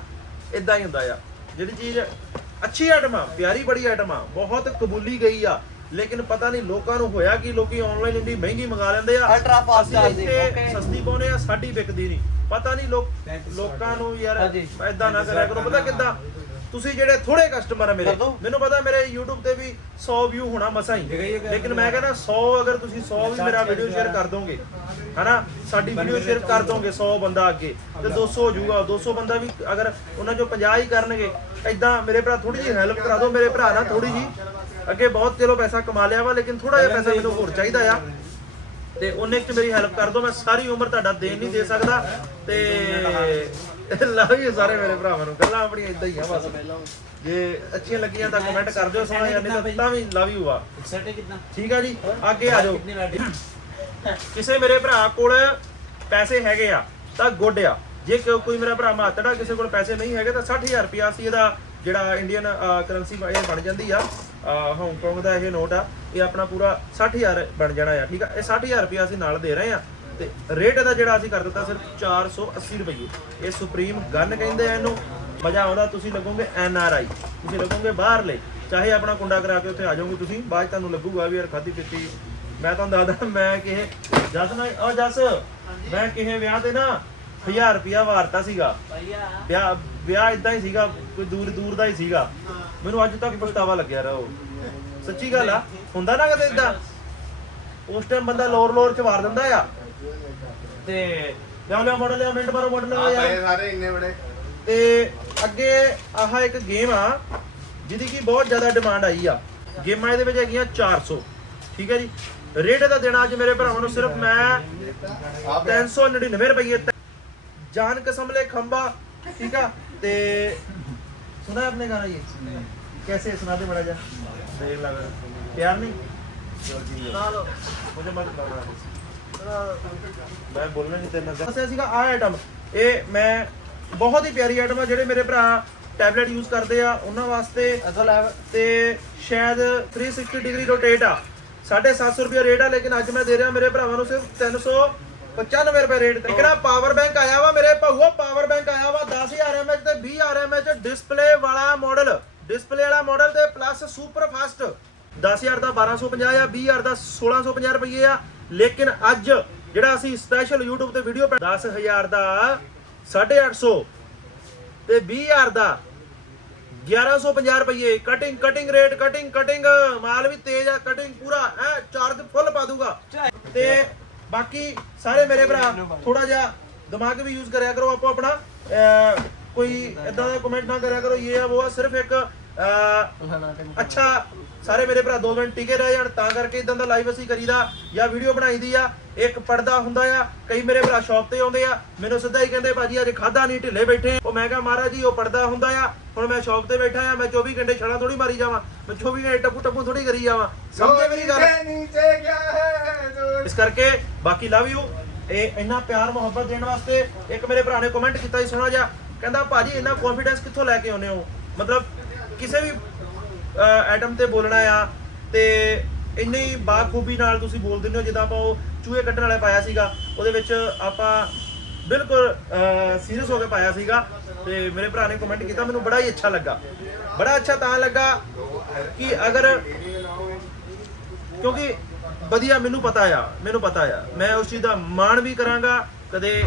ਇਦਾਂ ਹੀ ਹੁੰਦਾ ਆ। ਜਿਹੜੀ ਚੀਜ਼ ਅੱਛੀ ਆਈਟਮ ਆ ਪਿਆਰੀ ਬੜੀ ਆਈਟਮ ਆ। ਬਹੁਤ ਕਬੂਲੀ ਗਈ ਆ। ਲੇਕਿਨ ਪਤਾ ਨਹੀਂ ਲੋਕਾਂ ਨੂੰ ਹੋਇਆ ਕਿ ਲੋਕੀ ਆਨਲਾਈਨ ਇੰਨੀ ਮਹਿੰਗੀ ਮੰਗਾ ਲੈਂਦੇ ਆ। ਅਸੀਂ charging, ਇੱਥੇ okay. ਸਸਤੀ ਪਾਉਨੇ ਆ ਸਾਡੀ ਵਿਕਦੀ ਨਹੀਂ। ਪਤਾ ਨਹੀਂ ਲੋਕ ਲੋਕਾਂ ਨੂੰ ਯਾਰ। ਐਦਾਂ ਨਾ ਕਰਿਆ ਕਰੋ। ਪਤਾ ਕਿੱਦਾਂ? ਤੁਸੀਂ ਜਿਹੜੇ ਥੋੜੇ ਕਸਟਮਰ ਆ ਮੇਰੇ। ਮੈਨੂੰ ਪਤਾ ਮੇਰੇ YouTube ਤੇ ਵੀ 100 ਵਿਊ ਹੋਣਾ ਮਸਾਂ ਹੀ। ਲੇਕਿਨ ਮੈਂ ਕਹਿੰਦਾ 100 ਅਗਰ ਤੁਸੀਂ 100 ਵੀ ਮੇਰਾ ਵੀਡੀਓ ਸ਼ੇਅਰ ਕਰ ਦੋਗੇ ਹਨਾ? ਸਾਡੀ ਵੀਡੀਓ ਸ਼ੇਅਰ ਕਰ ਦੋਗੇ 100 ਬੰਦਾ ਅੱਗੇ ਤੇ 200 ਹੋ ਜਾਊਗਾ 200 ਬੰਦਾ ਵੀ ਅਗਰ ਉਹਨਾਂ ਚੋਂ 50 ਹੀ ਕਰਨਗੇ ਐਦਾਂ ਮੇਰੇ ਭਰਾ ਥੋੜੀ ਜਿਹੀ ਹੈਲਪ ਕਰਾ ਦਿਓ ਮੇਰੇ ਭਰਾ ਨਾ ਥੋੜੀ ਜੀ ਅੱਗੇ ਬਹੁਤ ਚਲੋ ਪੈਸਾ ਕਮਾ ਲਿਆ ਵਾ, ਲੇਕਿਨ ਥੋੜਾ ਜਿਹਾ ਪੈਸਾ ਮੈਨੂੰ ਹੋਰ ਚਾਹੀਦਾ ਆ। ਤੇ ਉਹਨੇ ਚ ਮੇਰੀ ਹੈਲਪ ਕਰ ਦਿਓ ਮੈਂ ਸਾਰੀ ਉਮਰ ਤੁਹਾਡਾ ਦੇਣ ਨਹੀਂ ਦੇ ਸਕਦਾ। ਤੇ ਲਵ ਯੂ ਸਾਰੇ ਮੇਰੇ ਭਰਾਵਾਂ ਨੂੰ, ਗੱਲਾਂ ਆਪਣੀਆਂ ਇਦਾਂ ਹੀ ਆ ਬਸ। ਜੇ ਅੱਛੀਆਂ ਲੱਗੀਆਂ ਤਾਂ ਕਮੈਂਟ ਕਰ ਦਿਓ, ਸੋਹਣਾ ਜਾਂ ਨਹੀਂ ਤਾਂ ਵੀ ਲਵ ਯੂ ਆ। ਸੈਟ ਕਿੰਨਾ ਠੀਕ ਆ ਜੀ, ਅੱਗੇ ਆ ਜਾਓ। ਕਿਸੇ ਮੇਰੇ ਭਰਾ ਕੋਲ ਪੈਸੇ ਹੈਗੇ ਆ, ਤਾਂ ਗੁੱਡ ਆ। ਜੇ ਕੋਈ ਮੇਰਾ ਭਰਾ ਮਾਤੜਾ ਕਿਸੇ ਕੋਲ ਪੈਸੇ ਨਹੀਂ ਹੈਗੇ, ਤਾਂ 60000 ਰੁਪਿਆ ਸੀ ਇਹਦਾ ਜਿਹੜਾ ਇੰਡੀਅਨ ਕਰੰਸੀ ਇਹ ਬਣ ਜਾਂਦੀ ਆ। ਹਾਂਗਕਾਂਗ ਦਾ ਇਹ ਨੋਟ ਆ ਇਹ ਆਪਣਾ ਪੂਰਾ 60000 ਬਣ ਜਾਣਾ ਆ ਠੀਕ ਆ? ਇਹ 60000 ਰੁਪਏ ਅਸੀਂ ਨਾਲ ਦੇ ਰਹੇ ਆ ਤੇ ਰੇਟ ਇਹਦਾ ਜਿਹੜਾ ਅਸੀਂ ਕਰ ਦਿੱਤਾ ਸਿਰਫ 480 ਰੁਪਏ ਇਹ ਸੁਪਰੀਮ ਗਨ ਕਹਿੰਦੇ ਆ ਇਹਨੂੰ। ਮਜ਼ਾ ਆਉਂਦਾ ਤੁਸੀਂ ਲੱਗੋਗੇ ਐਨ ਆਰ ਆਈ। ਤੁਸੀਂ ਲੱਗੋਗੇ ਬਾਹਰਲੇ। ਚਾਹੇ ਆਪਣਾ ਕੁੰਡਾ ਕਰਾ ਕੇ ਉੱਥੇ ਆ ਜਾਓਗੇ ਤੁਸੀਂ ਬਾਅਦ ਤੁਹਾਨੂੰ ਲੱਗੂਗਾ ਵੀ ਯਾਰ ਖਾਦੀ ਪੀਤੀ। ਮੈਂ ਤੁਹਾਨੂੰ ਦੱਸਦਾ ਮੈਂ ਕਿਹੇ ਜਸ ਨਾ ਉਹ ਜਸ ਮੈਂ ਕਿਹੇ ਵਿਆਹ ਤੇ ਨਾ 1000 ਰੁਪਿਆ ਵਾਰਤਾ ਸੀਗਾ। ਭਈਆ ਵਿਆਹ ਵਿਆਹ ਇਦਾਂ ਹੀ ਸੀਗਾ ਕੋਈ ਦੂਰ ਦੂਰ ਦਾ ਹੀ ਸੀਗਾ। ਮੈਨੂੰ ਅੱਜ ਤੱਕ ਪਛਤਾਵਾ ਲੱਗਿਆ ਰਹੋ। ਸੱਚੀ ਗੱਲ ਆ ਹੁੰਦਾ ਨਾ ਕਦੇ ਇਦਾਂ ਉਸ ਟਾਈਮ ਬੰਦਾ ਲੋਰ ਲੋਰ ਚ ਵਾਰ ਦਿੰਦਾ ਆ। ਤੇ ਲਿਆ ਲਿਆ ਮਾਡਲ ਲਿਆ ਮਿੰਟ ਮਾਡਲ ਆ ਲਿਆ ਯਾਰ ਸਾਰੇ ਇੰਨੇ ਬੜੇ। ਤੇ ਅੱਗੇ ਆਹ ਇੱਕ ਗੇਮ ਆ ਜਿਹਦੀ ਕੀ ਬਹੁਤ ਜ਼ਿਆਦਾ ਡਿਮਾਂਡ ਆਈ ਆ। ਗੇਮਾਂ ਇਹਦੇ ਵਿੱਚ ਹੈਗੀਆਂ 400 ਠੀਕ ਹੈ ਜੀ? ਰੇਟ ਇਹਦਾ ਦੇਣਾ ਅੱਜ ਮੇਰੇ ਭਰਾਵਾਂ ਨੂੰ ਸਿਰਫ ਮੈਂ ਆ ਪਿਆ 399 ਰੁਪਏ ਤੱਕ ਜਾਨ ਕਸਮ ਲੈ ਖੰਬਾ ठीक है ते सुना है आपने गाना ये कैसे सुना दे बड़ा जा देर लगा प्यार नहीं ਸੁਣਾ ਲਓ मुझे मत गाना ਮੈਂ ਬੋਲਣਾ ਨਹੀਂ ਤੇਰੇ ਨਾਲ ਦੱਸਿਆ ਸੀਗਾ ਆ ਆਈਟਮ ਇਹ ਮੈਂ ਬਹੁਤ ਹੀ ਪਿਆਰੀ ਆਈਟਮ ਆ ਜਿਹੜੇ ਮੇਰੇ ਭਰਾ ਟੈਬਲੇਟ ਯੂਜ਼ ਕਰਦੇ ਆ ਉਹਨਾਂ ਵਾਸਤੇ ਅਸਲ ਹੈ ਤੇ ਸ਼ਾਇਦ 360 ਡਿਗਰੀ ਰੋਟੇਟ ਆ 750 ਰੁਪਏ ਰੇਟ ਆ ਲੇਕਿਨ ਅੱਜ ਮੈਂ ਦੇ ਰਿਹਾ ਮੇਰੇ ਭਰਾਵਾਂ ਨੂੰ ਸਿਰਫ 395 ਰੁਪਏ ਰੇਟ ਤੇ। ਕਿਹੜਾ ਪਾਵਰ ਬੈਂਕ ਆਇਆ ਵਾ ਮੇਰੇ ਭਾਊਆ ਪਾਵਰ ਬੈਂਕ ਆਇਆ ਵਾ 10000 mAh ਤੇ 20000 mAh ਡਿਸਪਲੇ ਵਾਲਾ ਮਾਡਲ ਡਿਸਪਲੇ ਵਾਲਾ ਮਾਡਲ ਤੇ ਪਲੱਸ ਸੁਪਰ ਫਾਸਟ 10000 ਦਾ 1250 ਆ 20000 ਦਾ 1650 ਰੁਪਏ ਆ। ਲੇਕਿਨ ਅੱਜ ਜਿਹੜਾ ਅਸੀਂ ਸਪੈਸ਼ਲ YouTube ਤੇ ਵੀਡੀਓ 10000 ਦਾ 850 ਤੇ 20000 ਦਾ 1150 ਰੁਪਏ cutting cutting rate cutting cutting ਮਾਲ ਵੀ ਤੇਜ਼ ਆ ਕਟਿੰਗ ਪੂਰਾ ਐ ਚਾਰਜ ਫੁੱਲ ਪਾ ਦੂਗਾ। ਤੇ ਬਾਕੀ ਸਾਰੇ ਮੇਰੇ ਭਰਾ ਥੋੜਾ ਜਿਹਾ ਦਿਮਾਗ ਵੀ ਯੂਜ਼ ਕਰਿਆ ਕਰੋ ਆਪੋ ਆਪਣਾ। ਅਹ, ਕੋਈ ਇਦਾਂ ਦਾ ਕਮੈਂਟ ਨਾ ਕਰਿਆ ਕਰੋ ਇਹ ਆ ਉਹ ਆ ਸਿਰਫ ਇੱਕ ਅਹ, ਅੱਛਾ ਸਾਰੇ ਮੇਰੇ ਭਰਾ ਦੋ ਮਿੰਟ ਟਿਕੇ ਰਹਿ ਜਾਣ ਤਾਂ ਕਰਕੇ ਇਦਾਂ ਦਾ ਲਾਈਵ ਅਸੀਂ ਕਰੀਦਾ ਜਾਂ ਵੀਡੀਓ ਬਣਾਈਦੀ ਆ। ਇੱਕ ਪਰਦਾ ਹੁੰਦਾ ਆ ਕਈ ਮੇਰੇ ਭਰਾ ਸ਼ਾਪ ਤੇ ਆਉਂਦੇ ਆ ਮੈਨੂੰ ਸਿੱਧਾ ਹੀ ਕਹਿੰਦੇ ਭਾਜੀ ਅੱਜ ਖਾਦਾ ਨਹੀਂ ਢਿੱਲੇ ਬੈਠੇ ਉਹ ਮੈਂ ਕਿਹਾ ਮਹਾਰਾਜ ਜੀ ਉਹ ਪਰਦਾ ਹੁੰਦਾ ਆ ਹੁਣ ਮੈਂ ਸ਼ਾਪ ਤੇ ਬੈਠਾ ਆ ਮੈਂ 24 ਘੰਟੇ ਛੜਾ ਥੋੜੀ ਮਾਰੀ ਜਾਵਾਂ। ਮੈਂ 24 ਘੰਟੇ ਟੱਪੂ ਟੱਪੂ ਥੋੜੀ ਕਰੀ ਜਾਵਾਂ। ਸਮਝੇ ਮੇਰੀ ਗੱਲ? ਨੀਚੇ ਨੀਚੇ ਗਿਆ ਹੈ ਜੋ ਇਸ ਕਰਕੇ ਬਾਕੀ ਲਵ ਯੂ ਇਹ ਇੰਨਾ ਪਿਆਰ ਮੁਹੱਬਤ ਦੇਣ ਵਾਸਤੇ ਇੱਕ ਮੇਰੇ ਭਰਾ ਨੇ ਕਮੈਂਟ ਕੀਤਾ ਸੀ ਸੁਣਾ ਜਾ ਕਹਿੰਦਾ ਭਾਜੀ ਇੰਨਾ ਕੌਨਫੀਡੈਂਸ ਕਿੱਥੋਂ ਲੈ ਕੇ ਆਉਂਦੇ ਹੋ? ਮਤਲਬ ਕਿਸੇ ਵੀ ਐਟਮ ਤੇ ਬੋਲਣਾ ਆ ਤੇ ਇੰਨੀ ਬਾਖੂਬੀ ਨਾਲ ਤੁਸੀਂ ਬੋਲ ਦਿੰਦੇ ਹੋ ਜਿੱਦਾਂ ਆਪਾਂ ਉਹ ਚੂਹੇ ਕੱਢਣ ਵਾਲਾ ਪਾਇਆ ਸੀਗਾ ਉਹਦੇ ਵਿੱਚ ਆਪਾਂ ਬਿਲਕੁਲ ਸੀਰੀਅਸ ਹੋ ਕੇ ਪਾਇਆ ਸੀਗਾ ਤੇ ਮੇਰੇ ਭਰਾ ਨੇ ਕਮੈਂਟ ਕੀਤਾ ਮੈਨੂੰ ਬੜਾ ਹੀ ਅੱਛਾ ਲੱਗਾ। ਬੜਾ ਅੱਛਾ ਤਾਂ ਲੱਗਾ ਕਿ ਅਗਰ ਕਿਉਂਕਿ ਵਧੀਆ ਮੈਨੂੰ ਪਤਾ ਆ ਮੈਨੂੰ ਪਤਾ ਆ। ਮੈਂ ਉਸ ਚੀਜ਼ ਦਾ ਮਾਣ ਵੀ ਕਰਾਂਗਾ ਕਦੇ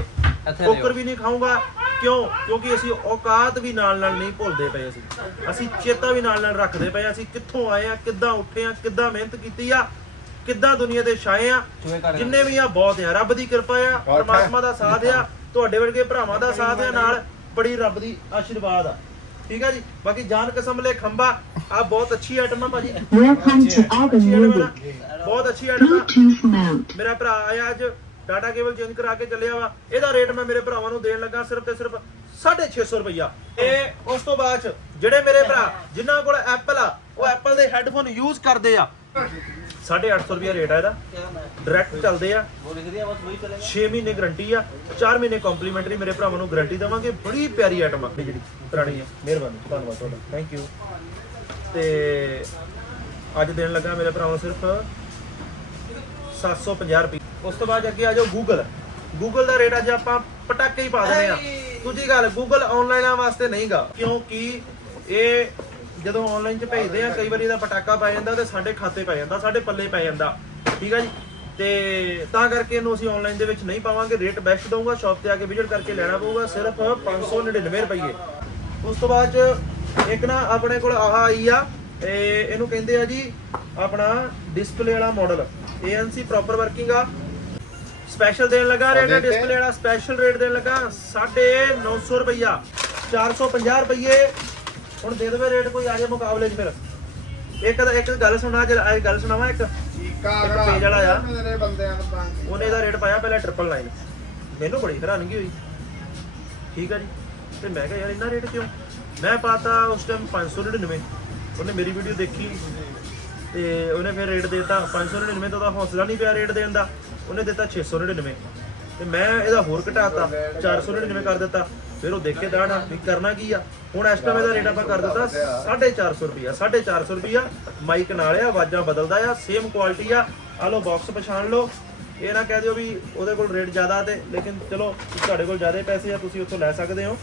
ਠੋਕਰ ਵੀ ਨਹੀਂ ਖਾਊਂਗਾ। ਕਿਉਂ? ਕਿਉਂਕਿ ਅਸੀਂ ਔਕਾਤ ਵੀ ਨਾਲ ਨਾਲ ਨਹੀਂ ਭੁੱਲਦੇ ਪਏ ਅਸੀਂ। ਅਸੀਂ ਚੇਤਾ ਵੀ ਨਾਲ ਨਾਲ ਰੱਖਦੇ ਪਏ ਅਸੀਂ ਕਿੱਥੋਂ ਆਏ ਆ ਕਿੱਦਾਂ ਉੱਠੇ ਆ ਕਿੱਦਾਂ ਮਿਹਨਤ ਕੀਤੀ ਆ ਕਿੱਦਾਂ ਦੁਨੀਆ ਦੇ ਛਾਏ ਆ ਜਿੰਨੇ ਵੀ ਆ ਬਹੁਤ ਆ। ਰੱਬ ਦੀ ਕਿਰਪਾ ਆ ਪਰਮਾਤਮਾ ਦਾ ਸਾਥ ਆ ਤੁਹਾਡੇ ਵਰਗੇ ਭਰਾਵਾਂ ਦਾ ਸਾਥ ਆ ਨਾਲ ਬੜੀ ਰੱਬ ਦੀ ਆਸ਼ੀਰਵਾਦ ਆ। ਠੀਕ ਆ ਜੀ? ਬਾਕੀ ਜਾਨ ਕਸਮ ਲੈ ਖੰਬਾ ਆ ਬਹੁਤ ਅੱਛੀ ਆਈਟਮ ਆ ਭਾਜੀ। Welcome to. ਬਹੁਤ ਅੱਛੀ ਆਈਟਮ ਆ। Bluetooth mount. ਮੇਰਾ ਭਰਾ ਆਇਆ ਅੱਜ ਡਾਟਾ ਕੇਬਲ ਚੇਂਜ ਕਰਾ ਕੇ ਚੱਲਿਆ ਵਾ। ਇਹਦਾ ਰੇਟ ਮੈਂ ਮੇਰੇ ਭਰਾਵਾਂ ਨੂੰ ਦੇਣ ਲੱਗਾ ਸਿਰਫ ਤੇ ਸਿਰਫ 650 ਰੁਪਈਆ। ਤੇ ਉਸ ਤੋਂ ਬਾਅਦ ਚ ਜਿਹੜੇ ਮੇਰੇ ਭਰਾ ਜਿਨ੍ਹਾਂ ਕੋਲ ਐਪਲ ਆ ਉਹ ਐਪਲ ਦੇ ਹੈੱਡਫੋਨ ਯੂਜ਼ ਕਰਦੇ ਆ। 850 ਰੁਪਈਆ ਰੇਟ ਆ ਇਹਦਾ। ਡਾਇਰੈਕਟ ਚੱਲਦੇ ਆ। ਉਹ ਲਿਖ ਦਿਆ ਬਸ ਵਹੀ ਚਲੇਗਾ 6 ਮਹੀਨੇ ਗਾਰੰਟੀ ਆ 4 ਮਹੀਨੇ ਕੰਪਲੀਮੈਂਟਰੀ ਮੇਰੇ ਭਰਾਵਾਂ ਨੂੰ ਗਾਰੰਟੀ ਦੇਵਾਂਗੇ। ਬੜੀ ਪਿਆਰੀ ਆਈਟਮ ਆ। ਜਿਹੜੀ ਪੁਰਾਣੀ ਆ। ਮਿਹਰਬਾਨੀ ਧੰਨਵਾਦ ਤੁਹਾਡਾ। ਥੈਂਕ ਯੂ ਤੇ ਅੱਜ ਦੇਣ ਲੱਗਾ ਮੇਰੇ ਭਰਾਵਾਂ ਨੂੰ ਸਿਰਫ 750 ਰੁਪਏ। ਉਸ ਤੋਂ ਬਾਅਦ ਅੱਗੇ ਆ ਜਾਓ ਗੂਗਲ ਗੂਗਲ ਦਾ ਰੇਟ ਅੱਜ ਆਪਾਂ ਪਟਾਕੇ ਹੀ ਪਾ ਦਿੰਦੇ ਆ। ਦੂਜੀ ਗੱਲ ਗੂਗਲ ਆਨਲਾਈਨਾਂ ਵਾਸਤੇ ਨਹੀਂਗਾ। ਕਿਉਂਕਿ ਇਹ ਜਦੋਂ ਆਨਲਾਈਨ ਚ ਭੇਜਦੇ ਆ ਕਈ ਵਾਰੀ ਇਹਦਾ ਪਟਾਕਾ ਪੈ ਜਾਂਦਾ ਤੇ ਸਾਡੇ ਖਾਤੇ ਪੈ ਜਾਂਦਾ ਸਾਡੇ ਪੱਲੇ ਪੈ ਜਾਂਦਾ। ਠੀਕ ਆ ਜੀ? ਤੇ ਤਾਂ ਕਰਕੇ ਇਹਨੂੰ ਅਸੀਂ ਆਨਲਾਈਨ ਦੇ ਵਿੱਚ ਨਹੀਂ ਪਾਵਾਂਗੇ ਰੇਟ ਬੈਸਟ ਦਊਂਗਾ ਸ਼ਾਪ ਤੇ ਆ ਕੇ ਵਿਜ਼ਿਟ ਕਰਕੇ ਲੈਣਾ ਪਊਗਾ ਸਿਰਫ 599 ਰੁਪਏ। ਉਸ ਤੋਂ ਬਾਅਦ ਚ ਇੱਕ ਨਾ ਆਪਣੇ ਕੋਲ ਆਹ ਆਈ ਆ ਇਹ ਇਹਨੂੰ ਕਹਿੰਦੇ ਆ ਜੀ ਆਪਣਾ ਡਿਸਪਲੇ ਵਾਲਾ ਮਾਡਲ ANC ਪ੍ਰੋਪਰ ਵਰਕਿੰਗ ਆ। ਸਪੈਸ਼ਲ ਦੇਣ ਲੱਗਾ ਰੇਟ ਤੇ? ਡਿਸਪਲੇ ਵਾਲਾ ਸਪੈਸ਼ਲ ਰੇਟ ਦੇਣ ਲੱਗਾ 950 ਰੁਪਈਆ 450 ਰੁਪਏ ਹੁਣ ਦੇ ਦੇਵੇ ਰੇਟ ਕੋਈ ਆ ਜਾਏ ਮੁਕਾਬਲੇ 'ਚ ਫਿਰ। ਇੱਕ ਇੱਕ ਗੱਲ ਸੁਣਾ ਜੇ ਇਹ ਗੱਲ ਸੁਣਾਵਾਂ ਇੱਕ। ਚੀਕਾ ਇੱਕ page ਵਾਲਾ ਆ। ਮੇਰੇ ਬੰਦਿਆਂ ਨੂੰ ਤਾਂ ਉਹਨੇ ਇਹਦਾ ਰੇਟ ਪਾਇਆ ਪਹਿਲਾਂ ਟ੍ਰਿਪਲ ਲਾਈਨ ਮੈਨੂੰ ਬੜੀ ਹੈਰਾਨਗੀ ਹੋਈ। ਠੀਕ ਆ ਜੀ। ਤੇ ਮੈਂ ਕਿਹਾ ਯਾਰ ਇੰਨਾ ਰੇਟ ਕਿਉਂ? ਮੈਂ ਪਾਤਾ ਉਸ ਟਾਈਮ 599 ਉਹਨੇ ਮੇਰੀ ਵੀਡੀਓ ਦੇਖੀ। ਤੇ ਉਹਨੇ ਫਿਰ ਰੇਟ ਦੇਤਾ 599 ਤੋਂ ਉਹਦਾ ਹੌਸਲਾ ਨਹੀਂ ਪਿਆ ਰੇਟ ਦੇਣ ਦਾ। ਉਹਨੇ ਦਿੱਤਾ 699 ਤੇ ਮੈਂ ਇਹਦਾ ਹੋਰ ਘਟਾਤਾ 499 ਕਰ ਦਿੱਤਾ। ਫਿਰ ਉਹ ਦੇਖ ਕੇ ਦਾਣਾ ਵੀ ਕਰਨਾ ਕੀ ਆ? ਹੁਣ ਇਸ ਟਾਈਮ ਇਹਦਾ ਰੇਟ ਆਪਾਂ ਕਰ ਦਿੱਤਾ 450 ਰੁਪਿਆ 450 ਰੁਪਿਆ ਮਾਈਕ ਨਾਲ ਆ, ਆਵਾਜ਼ਾਂ ਬਦਲਦਾ ਆ ਸੇਮ ਕੁਆਲਿਟੀ ਆ। ਆ ਲਓ ਬਾਕਸ ਪਛਾਣ ਲਓ। ਇਹ ਨਾ ਕਹਿ ਦਿਓ ਵੀ ਉਹਦੇ ਕੋਲ ਰੇਟ ਜ਼ਿਆਦਾ ਤੇ, ਲੇਕਿਨ ਚਲੋ, ਤੁਹਾਡੇ ਕੋਲ ਜ਼ਿਆਦਾ ਪੈਸੇ ਆ, ਤੁਸੀਂ ਉੱਥੋਂ ਲੈ ਸਕਦੇ ਹੋ।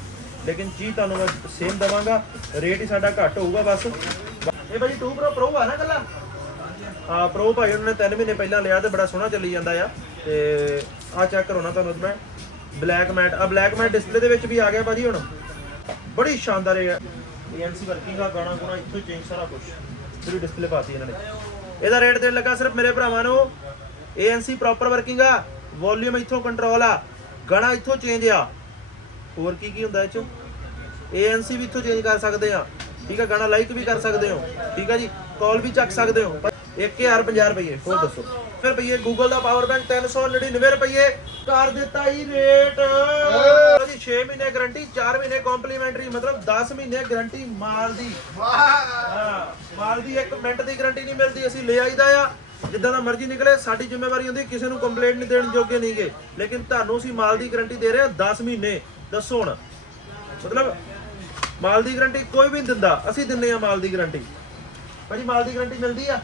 ਲੇਕਿਨ ਚੀਜ਼ ਤੁਹਾਨੂੰ ਮੈਂ ਸੇਮ ਦਵਾਂਗਾ ਰੇਟ ਹੀ ਸਾਡਾ ਘੱਟ ਹੋਊਗਾ ਬਸ। ਇਹ ਭਾਜੀ 2 ਪ੍ਰੋ ਪ੍ਰੋ ਆ ਨਾ ਕੱਲਾ ਆ ਪ੍ਰੋ ਭਾਈ, ਉਹਨਾਂ ਨੇ 3 ਮਹੀਨੇ ਪਹਿਲਾਂ ਲਿਆ ਤੇ ਬੜਾ ਸੋਹਣਾ ਚੱਲੀ ਜਾਂਦਾ ਆ। ਤੇ ਆ ਚੈੱਕ ਕਰੋ ਨਾ ਤੁਹਾਨੂੰ ਮੈਂ। ਬਲੈਕ ਮੈਟ ਆ ਬਲੈਕ ਮੈਟ ਡਿਸਪਲੇ ਦੇ ਵਿੱਚ ਵੀ ਆ ਗਿਆ ਭਾਜੀ ਹੁਣ। ਬੜੀ ਸ਼ਾਨਦਾਰ ਹੈ। ਏਐਨਸੀ ਵਰਕਿੰਗ ਆ, ਗਾਣਾ ਗੁਣਾ ਇੱਥੋਂ ਚੇਂਜ ਸਾਰਾ ਕੁਝ ਪੂਰੀ ਡਿਸਪਲੇ ਪਾਤੀ ਇਹਨਾਂ ਨੇ। ਇਹਦਾ ਰੇਟ ਦੇਣ ਲੱਗਾ ਸਿਰਫ ਮੇਰੇ ਭਰਾਵਾਂ ਨੂੰ। ਏਐਨਸੀ ਪ੍ਰੋਪਰ ਵਰਕਿੰਗ ਆ ਵੋਲਿਊਮ ਇੱਥੋਂ ਕੰਟਰੋਲ ਆ, ਗਾਣਾ ਇੱਥੋਂ ਚੇਂਜ ਆ। ਹੋਰ ਕੀ ਕੀ ਹੁੰਦਾ ਇਹ ਚ? ਏਐਨਸੀ ਵੀ ਇੱਥੋਂ ਚੇਂਜ ਕਰ ਸਕਦੇ ਆ। ਠੀਕ ਆ, ਗਾਣਾ ਲਾਈਕ ਵੀ ਕਰ ਸਕਦੇ ਹੋ। ਠੀਕ ਆ ਜੀ ਕਾਲ ਵੀ ਚੱਕ ਸਕਦੇ ਹੋ। 1050 ਰੁਪਏ, ਹੋਰ ਦੱਸੋ। ਫਿਰ ਭਈਏ ਗੂਗਲ ਦਾ ਪਾਵਰ ਬੈਂਕ 399 ਰੁਪਏ ਕਰ ਦਿੱਤਾ ਹੀ ਰੇਟ ਜੀ 6 ਮਹੀਨੇ ਗਾਰੰਟੀ 4 ਮਹੀਨੇ ਕੰਪਲੀਮੈਂਟਰੀ ਮਤਲਬ 10 ਮਹੀਨੇ ਗਾਰੰਟੀ ਮਾਲ ਦੀ। ਵਾਹ। ਹਾਂ ਮਾਲ ਦੀ 1 ਮਿੰਟ ਦੀ ਗਾਰੰਟੀ ਨਹੀਂ ਮਿਲਦੀ ਅਸੀਂ ਲੈ ਆਈਦਾ ਆ। ਜਿੱਦਾਂ ਦਾ ਮਰਜ਼ੀ ਨਿਕਲੇ ਸਾਡੀ ਜ਼ਿੰਮੇਵਾਰੀ ਹੁੰਦੀ ਕਿਸੇ ਨੂੰ ਕੰਪਲੇਂਟ ਨਹੀਂ ਦੇਣ ਜੋਗੇ ਨਹੀਂਗੇ। ਲੇਕਿਨ ਤੁਹਾਨੂੰ ਅਸੀਂ ਮਾਲ ਦੀ ਗਾਰੰਟੀ ਦੇ ਰਹੇ ਹਾਂ 10 ਮਹੀਨੇ। ਦੱਸੋ ਹੁਣ। ਮਤਲਬ ਮਾਲ ਦੀ ਗਾਰੰਟੀ ਕੋਈ ਵੀ ਨਹੀਂ ਦਿੰਦਾ। ਅਸੀਂ ਦਿੰਨੇ ਆ ਮਾਲ ਦੀ ਗਾਰੰਟੀ ਭਾਜੀ ਮਾਲ ਦੀ ਗਾਰੰਟੀ ਮਿਲਦੀ ਆ?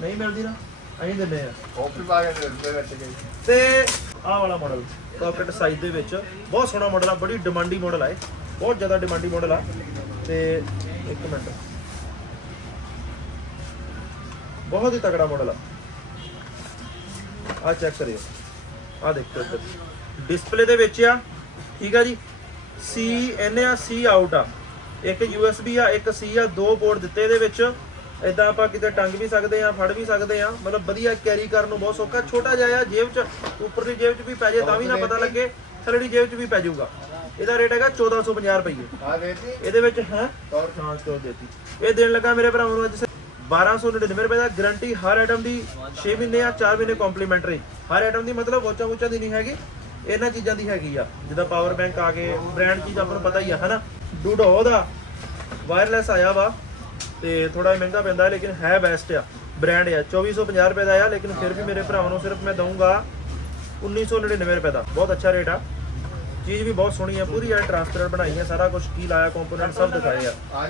ਨਹੀਂ ਮਿਲਦੀ ਨਾ। ਅਸੀਂ ਦਿੰਨੇ ਆ। ਕਾਫੀ ਪਾ ਕੇ ਦੇ ਵਿੱਚ ਗਈ ਤੇ ਆਹ ਵਾਲਾ ਮਾਡਲ ਪਾਕਟ ਸਾਈਜ਼ ਦੇ ਵਿੱਚ। ਬਹੁਤ ਸੋਹਣਾ ਮਾਡਲ ਆ ਬੜੀ ਡਿਮਾਂਡੀ ਮਾਡਲ ਆ ਇਹ। ਬਹੁਤ ਜ਼ਿਆਦਾ ਡਿਮਾਂਡੀ ਮਾਡਲ ਆ। ਤੇ ਇੱਕ ਮਿੰਟ। ਬਹੁਤ ਹੀ ਤਕੜਾ ਮਾਡਲ ਆ। ਆ ਚੈੱਕ ਕਰਿਓ। ਆ ਦੇਖੋ ਇੱਧਰ। ਡਿਸਪਲੇ ਦੇ ਵਿੱਚ ਆ। ਠੀਕ ਆ ਜੀ। ਸੀ ਐਨ ਆ ਸੀ ਆਊਟ ਆ। ਇੱਕ USB ਆ ਇੱਕ C ਆ ਦੋ ਪੋਰਟ ਦਿੱਤੇ ਇਹਦੇ ਵਿੱਚ। ਇਦਾਂ ਆਪਾਂ ਕਿਤੇ ਟੰਗ ਵੀ ਸਕਦੇ ਆ ਫੜ ਵੀ ਸਕਦੇ ਆ ਮਤਲਬ ਵਧੀਆ ਕੈਰੀ ਕਰਨ ਨੂੰ ਬਹੁਤ ਸੌਖਾ। ਛੋਟਾ ਜਿਹਾ ਆ ਜੇਬ 'ਚ ਉੱਪਰਲੀ ਜੇਬ 'ਚ ਵੀ ਪੈ ਜੇ ਤਾਂ ਵੀ ਨਾ ਪਤਾ ਲੱਗੇ ਥੱਲੜੀ ਜੇਬ 'ਚ ਵੀ ਪੈ ਜਾਊਗਾ। ਇਹਦਾ ਰੇਟ ਹੈਗਾ 1450 ਰੁਪਏ ਆ ਦੇਤੀ? ਇਹਦੇ ਵਿੱਚ ਹੈ? ਤੌਰ ਹਾਂ ਚੋ ਦੇਤੀ? ਇਹ ਦੇਣ ਲੱਗਾ ਮੇਰੇ ਭਰਾਵਾਂ ਨੂੰ ਅੱਜ 1299 ਰੁਪਏ ਦਾ ਗਾਰੰਟੀ ਹਰ ਆਈਟਮ ਦੀ 6 ਮਹੀਨੇ ਆ 4 ਮਹੀਨੇ ਕੰਪਲੀਮੈਂਟਰੀ ਹਰ ਆਈਟਮ ਦੀ ਮਤਲਬ ਵੋਚਾ ਵੋਚਾ ਦੀ ਨਹੀਂ ਹੈਗੀ ਇਹਨਾਂ ਚੀਜ਼ਾਂ ਦੀ ਹੈਗੀ ਆ। ਜਿੱਦਾਂ ਪਾਵਰ ਬੈਂਕ ਆ ਗਏ ਬ੍ਰਾਂਡ ਚੀਜ਼ ਆਪਾਂ ਨੂੰ ਪਤਾ ਹੀ ਆ ਹਨਾ? ਡੂਡੋ ਦਾ ਵਾਇਰਲੈਸ ਆਇਆ ਵਾ। ਤੇ ਥੋੜਾ ਮਹਿੰਗਾ ਪੈਂਦਾ ਹੈ ਲੇਕਿਨ ਹੈ ਬੈਸਟ ਆ। ਬ੍ਰਾਂਡ ਆ। 2450 ਰੁਪਏ ਦਾ ਆ, ਲੇਕਿਨ ਫਿਰ ਵੀ ਮੇਰੇ ਭਰਾਵਾਂ ਨੂੰ ਸਿਰਫ ਮੈਂ ਦਊਂਗਾ 1999 ਰੁਪਏ ਦਾ। ਬਹੁਤ ਅੱਛਾ ਰੇਟ ਆ। ਚੀਜ਼ ਵੀ ਬਹੁਤ ਸੋਹਣੀ ਆ, ਪੂਰੀ ਐ ਟ੍ਰਾਂਸਪੇਰੈਂਟ ਬਣਾਈ ਹੈ ਸਾਰਾ ਕੁਝ ਕੀ ਲਾਇਆ ਕੰਪੋਨੈਂਟ ਸਭ ਦਿਖਾਏ ਆ। ਆ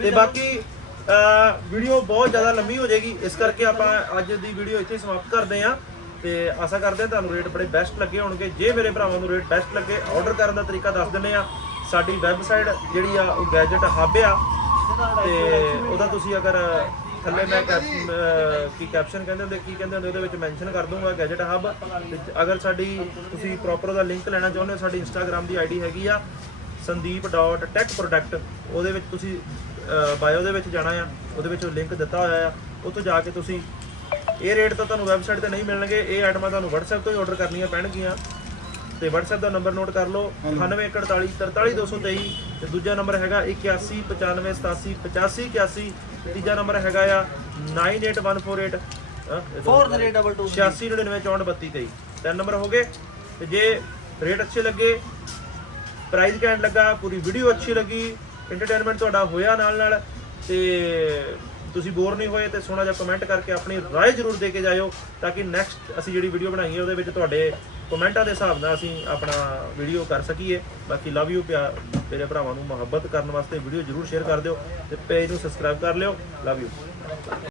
ਤੇ ਬਾਕੀ ਵੀਡੀਓ ਬਹੁਤ ਜ਼ਿਆਦਾ ਲੰਮੀ ਹੋ ਜਾਏਗੀ, ਇਸ ਕਰਕੇ ਆਪਾਂ ਅੱਜ ਦੀ ਵੀਡੀਓ ਇੱਥੇ ਸਮਾਪਤ ਕਰਦੇ ਹਾਂ। ਤੇ ਆਸ਼ਾ ਕਰਦੇ ਹਾਂ ਤੁਹਾਨੂੰ ਰੇਟ ਬੜੇ ਬੈਸਟ ਲੱਗੇ ਹੋਣਗੇ। ਜੇ ਮੇਰੇ ਭਰਾਵਾਂ ਨੂੰ ਰੇਟ ਬੈਸਟ ਲੱਗੇ ਆਰਡਰ ਕਰਨ ਦਾ ਤਰੀਕਾ ਦੱਸ ਦਿੰਨੇ ਆ ਸਾਡੀ ਵੈਬਸਾਈਟ ਜਿਹੜੀ ਆ, ਉਹ ਗੈਜਟ ਹੱਬ ਆ। ਤੇ ਉਹਦਾ ਤੁਸੀਂ ਅਗਰ ਥੱਲੇ ਮੈਂ ਕੈਪ- ਕੀ ਕੈਪਸ਼ਨ ਕਹਿੰਦੇ ਹੁੰਦੇ, ਕੀ ਕਹਿੰਦੇ ਹੁੰਦੇ, ਉਹਦੇ ਵਿੱਚ ਮੈਂਸ਼ਨ ਕਰ ਦੂੰਗਾ ਗੈਜਟ ਹੱਬ ਅਗਰ ਸਾਡੀ ਤੁਸੀਂ ਪ੍ਰੋਪਰ ਉਹਦਾ ਲਿੰਕ ਲੈਣਾ ਚਾਹੁੰਦੇ ਹੋ, ਸਾਡੀ ਇੰਸਟਾਗ੍ਰam ਦੀ ਆਈਡੀ ਹੈਗੀ ਆ sandeep.tech product ਉਹਦੇ ਵਿੱਚ ਤੁਸੀਂ ਬਾਇਓ ਦੇ ਵਿੱਚ ਜਾਣਾ ਆ, ਉਹਦੇ ਵਿੱਚ ਲਿੰਕ ਦਿੱਤਾ ਹੋਇਆ ਆ। ਉੱਥੋਂ ਜਾ ਕੇ ਤੁਸੀਂ ਇਹ ਰੇਟ ਤਾਂ ਤੁਹਾਨੂੰ ਵੈਬਸਾਈਟ ਤੇ ਨਹੀਂ ਮਿਲਣਗੇ, ਇਹ ਆਈਟਮਾਂ ਤੁਹਾਨੂੰ WhatsApp ਤੋਂ ਹੀ ਆਰਡਰ ਕਰਨੀਆਂ ਪੈਣਗੀਆਂ। ਤੇ WhatsApp ਦਾ ਨੰਬਰ ਨੋਟ ਕਰ ਲਓ 9841443223 ਤੇ ਦੂਜਾ ਨੰਬਰ ਹੈਗਾ 8195878581 ਤੀਜਾ ਨੰਬਰ ਹੈਗਾ ਆ 98148 4322 8699943223 ਤਿੰਨ ਨੰਬਰ ਹੋ ਗਏ ਤੇ ਜੇ ਰੇਟ ਅੱਛੇ ਲੱਗੇ ਪ੍ਰਾਈਸ ਘੈਂਟ ਲੱਗਾ ਪੂਰੀ ਵੀਡੀਓ ਅੱਛੀ ਲੱਗੀ ਐਂਟਰਟੇਨਮੈਂਟ ਤੁਹਾਡਾ ਹੋਇਆ ਨਾਲ ਨਾਲ ਤੇ ਤੁਸੀਂ ਬੋਰ ਨਹੀਂ ਹੋਏ ਤੇ ਸੋਹਣਾ ਜਿਹਾ ਕਮੈਂਟ ਕਰਕੇ ਆਪਣੀ رائے ਜ਼ਰੂਰ ਦੇ ਕੇ ਜਾਇਓ ਤਾਂ ਕਿ ਨੈਕਸਟ ਅਸੀਂ ਜਿਹੜੀ ਵੀਡੀਓ ਬਣਾਈ ਹੈ ਉਹਦੇ ਵਿੱਚ ਤੁਹਾਡੇ ਕਮੈਂਟਾਂ ਦੇ ਹਿਸਾਬ ਨਾਲ ਅਸੀਂ ਆਪਣਾ ਵੀਡੀਓ ਕਰ ਸਕੀਏ ਬਾਕੀ ਲਵ ਯੂ ਪਿਆਰ ਮੇਰੇ ਭਰਾਵਾਂ ਨੂੰ ਮੁਹੱਬਤ ਕਰਨ ਵਾਸਤੇ ਵੀਡੀਓ ਜ਼ਰੂਰ ਸ਼ੇਅਰ ਕਰ ਦਿਓ ਤੇ ਪੇਜ ਨੂੰ ਸਬਸਕ੍ਰਾਈਬ ਕਰ ਲਿਓ ਲਵ ਯੂ